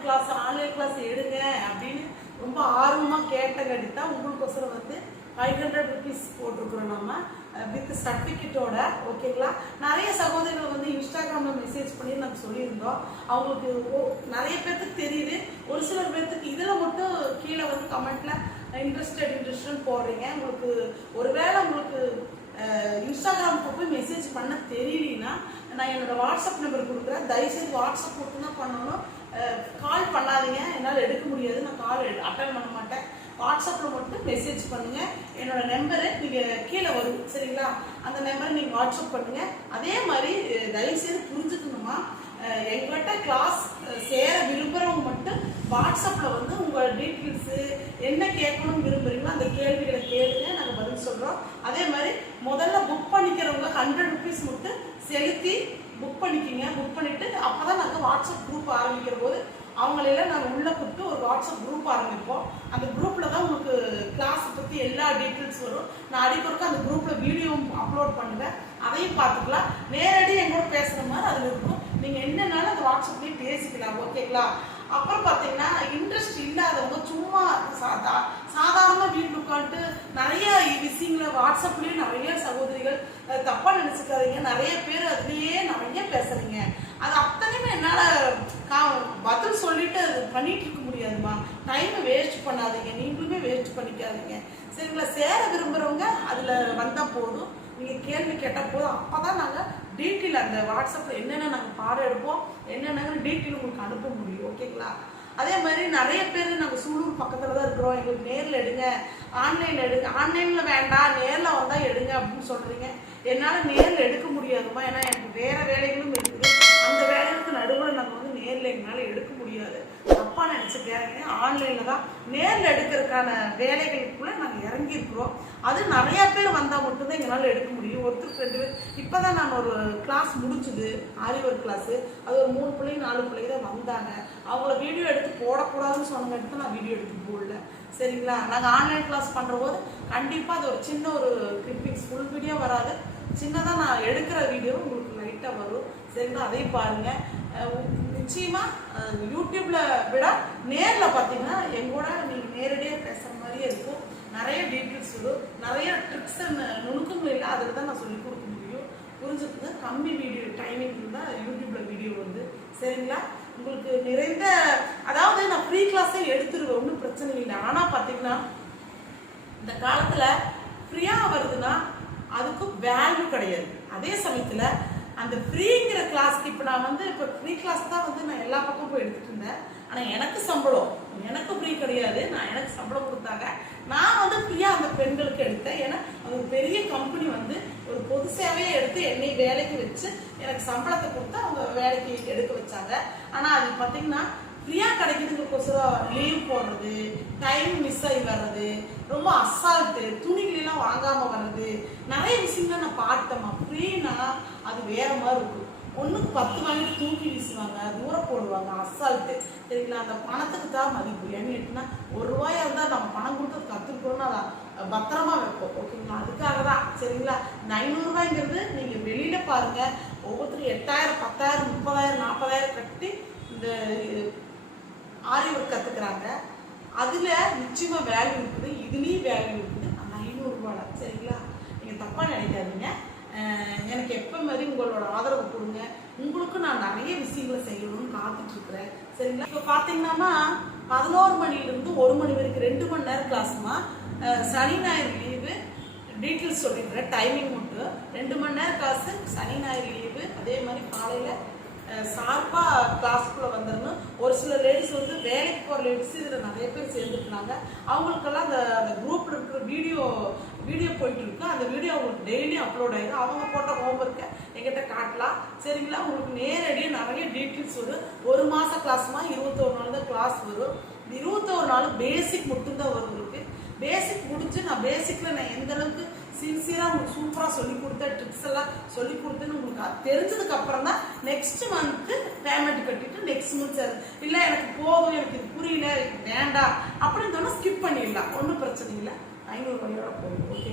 YouTube class online class எடுங்க அப்படின்னு ரொம்ப ஆர்வமாக கேட்டங்காட்டி தான் உங்களுக்கோசரம் வந்து ஃபைவ் ஹண்ட்ரட் ருபீஸ் போட்டிருக்கிறோம் நம்ம வித் சர்டிஃபிகேட்டோட ஓகேங்களா நிறைய சகோதரிகள் வந்து இன்ஸ்டாகிராமில் மெசேஜ் பண்ணி நம்ம சொல்லியிருந்தோம். அவங்களுக்கு நிறைய பேர்த்துக்கு தெரியுது. ஒரு சில பேர்த்துக்கு இதில் மட்டும் கீழே வந்து கமெண்ட்டில் இன்ட்ரெஸ்டட் இன்ட்ரெஸ்ட்னு போடுறீங்க. உங்களுக்கு ஒருவேளை உங்களுக்கு இன்ஸ்டாகிராமுக்கு போய் மெசேஜ் பண்ண தெரியலனா நான் என்னோட வாட்ஸ்அப் நம்பர் கொடுக்குறேன். தயவுசெய்து வாட்ஸ்அப் மட்டும் தான் பண்ணணும். கால் பண்ணாதீங்க. என்னால் எடுக்க முடியாது. நான் கால் அட்டன் பண்ண மாட்டேன். வாட்ஸ்அப்பில் மட்டும் மெசேஜ் பண்ணுங்க. என்னோட நம்பரு நீங்கள் கீழே வரும். சரிங்களா? அந்த நம்பரை நீங்கள் வாட்ஸ்அப் பண்ணுங்க. அதே மாதிரி தயவுசெய்து புரிஞ்சுக்கணுமா? எங்கள்கிட்ட கிளாஸ் சேர விரும்புகிறவங்க மட்டும் வாட்ஸ்அப்பில் வந்து உங்கள் டீட்டெயில்ஸு என்ன கேட்கணும்னு விரும்புகிறீங்களோ அந்த கேள்விகளை கேளுங்க. நாங்கள் பதில் சொல்கிறோம் அதே மாதிரி முதல்ல புக் பண்ணிக்கிறவங்க ஹண்ட்ரட் ருபீஸ் மட்டும் செலுத்தி புக் பண்ணிக்கிங்க புக் பண்ணிட்டு அப்போ தான் நாங்கள் வாட்ஸ்அப் குரூப் ஆரம்பிக்கிற போது அவங்களெல்லாம் நாங்கள் உள்ளே கூப்பிட்டு ஒரு வாட்ஸ்அப் குரூப் ஆரம்பிப்போம். அந்த குரூப்பில் தான் உங்களுக்கு கிளாஸ் பற்றி எல்லா டீட்டெயில்ஸ் வரும். நான் அடிக்கொருக்க அந்த குரூப்பில் வீடியோவும் அப்லோட் பண்ணுவேன். அதையும் பார்த்துக்கலாம். நேரடி எங்கூட பேசுகிற மாதிரி அதில் இருக்கும். நீங்கள் என்னன்னாலும் அந்த வாட்ஸ்அப்லேயே பேசிக்கலாம் ஓகேங்களா? அப்புறம் பார்த்தீங்கன்னா இன்ட்ரெஸ்ட் இல்லாதவங்க சும்மா சாதா சாதாரணமாக வீட்டில் உட்காந்துட்டு நிறைய விஷயங்களை வாட்ஸ்அப்லேயும் நிறைய சகோதரிகள் தப்பாக நினச்சிக்காதீங்க. நிறைய பேர் அதுலேயே பேசுறீங்க. அது அத்தனையுமே என்னால் கா பதில் சொல்லிட்டு அது பண்ணிட்டு இருக்க முடியாதுமா டைமை வேஸ்ட் பண்ணாதீங்க. நீங்களுமே வேஸ்ட் பண்ணிக்காதீங்க. சரிங்களா? சேர விரும்புகிறவங்க அதில் வந்தால் போதும். நீங்கள் கேள்வி கேட்டால் போதும். அப்போ தான் நாங்கள் டீட்டெயில் அந்த வாட்ஸ்அப்பில் என்னென்ன நாங்கள் பாடம் எடுப்போம் என்னென்னு டீட்டெயில் உங்களுக்கு அனுப்ப முடியும். ஓகேங்களா அதே மாதிரி நிறைய பேர் நாங்கள் சூலூர் பக்கத்தில் தான் இருக்கிறோம். எங்களுக்கு நேரில் எடுங்க. ஆன்லைனில் எடுங்க. ஆன்லைனில் வேண்டாம். நேரில் வந்தால் எடுங்க அப்படின்னு சொல்கிறீங்க என்னால் நேரில் எடுக்க முடியாதுமா ஏன்னா எனக்கு வேறு வேலை இருக்குது அந்த வேலைகளுக்கு நடுவில் நாங்கள் வந்து நேரில் எங்களால் எடுக்க முடியாது தப்பாக நினச்சிக்காதீங்க ஆன்லைனில் தான் நேரில் எடுக்கிறதுக்கான வேலைகளுக்குள்ளே நாங்கள் இறங்கியிருக்கிறோம். அது நிறையா பேர் வந்தால் மட்டும்தான் எங்களால் எடுக்க முடியும். ஒருத்தருக்கு ரெண்டு பேர் இப்போ தான் நான் ஒரு கிளாஸ் முடிச்சுது ஆரி ஒர்க் கிளாஸு அது ஒரு மூணு பிள்ளைங்க நாலு பிள்ளைங்க தான் வந்தாங்க. அவங்கள வீடியோ எடுத்து போடக்கூடாதுன்னு சொன்ன எடுத்து நான் வீடியோ எடுத்து போடல. சரிங்களா? நாங்கள் ஆன்லைன் கிளாஸ் பண்ணுற போது கண்டிப்பாக அது ஒரு சின்ன ஒரு கிளிப்பிங்ஸ் ஃபுல் வீடியோ வராது. சின்னதாக நான் எடுக்கிற வீடியோ உங்களுக்கு லைட்டாக வரும். சரிங்களா? அதையும் பாருங்கள் நிச்சயமாக யூடியூப்ல விட நேரில் பார்த்தீங்கன்னா எங்கூட நீங்கள் நேரடியாக பேசுகிற மாதிரியே இருக்கும். நிறைய டீட்டெயில்ஸ் வரும் நிறைய ட்ரிக்ஸ் நுணுக்கங்கள் இல்லை அதில் தான் நான் சொல்லிக் கொடுக்க முடியும். புரிஞ்சுக்கோங்க. கம்மி வீடியோ டைமிங் தான் யூடியூப்ல வீடியோ வந்து சரிங்களா? உங்களுக்கு நிறைந்த அதாவது நான் ஃப்ரீ கிளாஸே எடுத்துருவேன். ஒன்றும் பிரச்சனை இல்லை. ஆனால் பார்த்தீங்கன்னா இந்த காலத்தில் ஃப்ரீயாக வருதுன்னா அதுக்கும் வேல்யூ கிடையாது. அதே சமயத்தில் அந்த ஃப்ரீங்கிற கிளாஸ்க்கு இப்போ நான் வந்து இப்போ ஃப்ரீ கிளாஸ் தான் வந்து நான் எல்லா பக்கமும் போய் எடுத்துட்டு இருந்தேன். ஆனால் எனக்கு சம்பளம். எனக்கு ஃப்ரீ கிடையாது. நான் எனக்கு சம்பளம் கொடுத்தாங்க. நான் வந்து ஃப்ரீயாக அந்த பெண்களுக்கு எடுத்தேன். ஏன்னா ஒரு பெரிய கம்பெனி வந்து ஒரு பொது சேவையை எடுத்து என்னை வேலைக்கு வச்சு எனக்கு சம்பளத்தை கொடுத்து அவங்க வேலைக்கு எடுக்க வச்சாங்க. ஆனால் அது பார்த்தீங்கன்னா ஃப்ரீயாக கிடைக்கிறதுக்கோசரம் லீவ் போடுறது டைம் மிஸ் ஆகி வர்றது ரொம்ப அசால்ட்டு துணிகளெல்லாம் வாங்காமல் வர்றது நிறைய விஷயங்கள் நான் பார்த்தேம்மா. ஃப்ரீனா அது வேற மாதிரி இருக்கும். ஒன்றுக்கு பத்து வாங்கிட்டு தூக்கி வீசுவாங்க தூரம் போடுவாங்க அசால்ட்டு சரிங்களா? அந்த பணத்துக்கு தான் மதிப்பு. ஏன்னு கேட்டினா ஒரு ரூபாயா இருந்தால் நம்ம பணம் கொடுத்து கற்றுக்கணும்னு அதை பத்திரமா வைப்போம். ஓகேங்களா? அதுக்காக தான். சரிங்களா? இந்த ஐநூறுரூவாய்ங்கிறது நீங்கள் வெளியில் பாருங்கள் ஒவ்வொருத்தரும் எட்டாயிரம் பத்தாயிரம் முப்பதாயிரம் நாற்பதாயிரம் கட்டி இந்த ஆரி ஒர்க் கற்றுக்குறாங்க அதில் நிச்சயமாக வேல்யூ இருக்குது. இதுலேயும் வேல்யூ இருக்குது. அந்த ஐநூறுரூவால சரிங்களா? நீங்கள் தப்பாக நினைக்காதீங்க. எனக்கு எப்போ மாதிரி உங்களோட ஆதரவு கொடுங்க. உங்களுக்கு நான் நிறைய விஷயங்களை செய்யணும்னு காத்துட்டு இருக்கிறேன் சரிங்களா? இப்போ பார்த்தீங்கன்னா பதினோரு மணிலேருந்து ஒரு மணி வரைக்கும் ரெண்டு மணி நேரம் கிளாஸ்மா சனி ஞாயிறு லீவு டீட்டெயில்ஸ் சொல்லிடுறேன். டைமிங் மட்டும். ரெண்டு மணி நேரம் கிளாஸு சனி ஞாயிறு லீவு அதே மாதிரி காலையில் ஷார்ப்பாக கிளாஸ்க்குள்ளே வந்துடணும் ஒரு சில லேடிஸ் வந்து வேலைக்கு போகிற லேடிஸ் இதில் நிறைய பேர் சேர்ந்துருக்குறாங்க. அவங்களுக்கெல்லாம் அந்த அந்த குரூப்பில் இருக்கிற வீடியோ வீடியோ போயிட்டு இருக்கு. அந்த வீடியோ அவங்களுக்கு டெய்லி அப்லோட் ஆகிடும் அவங்க போட்ட ஹோம்ஒர்க்கை எங்கிட்ட காட்டலாம். சரிங்களா? உங்களுக்கு நேரடியாக நிறைய டீட்டெயில்ஸ் வரும். ஒரு மாத கிளாஸ்மா இருபத்தோரு நாள் தான் கிளாஸ் வரும். இருபத்தோரு நாள் பேசிக் மட்டும்தான் வரும் உங்களுக்கு. பேசிக் முடிச்சு நான் பேசிக்கில் நான் எந்த அளவுக்கு சின்சியராக உங்களுக்கு சூப்பராக சொல்லி கொடுத்தேன் ட்ரிக்ஸ் எல்லாம் சொல்லி கொடுத்துன்னு உங்களுக்கு அது தெரிஞ்சதுக்கு அப்புறம் தான் நெக்ஸ்ட் மந்த்து பேமெண்ட் கட்டிட்டு நெக்ஸ்ட் மந்த் இல்லை எனக்கு போதும் எனக்கு இது புரியல எனக்கு வேண்டாம். அப்படின்னு சொன்னால் ஸ்கிப் பண்ணிடலாம். ஒன்றும் பிரச்சனை இல்லை. ஐநூறு ரூபாயோட போகும் ஓகே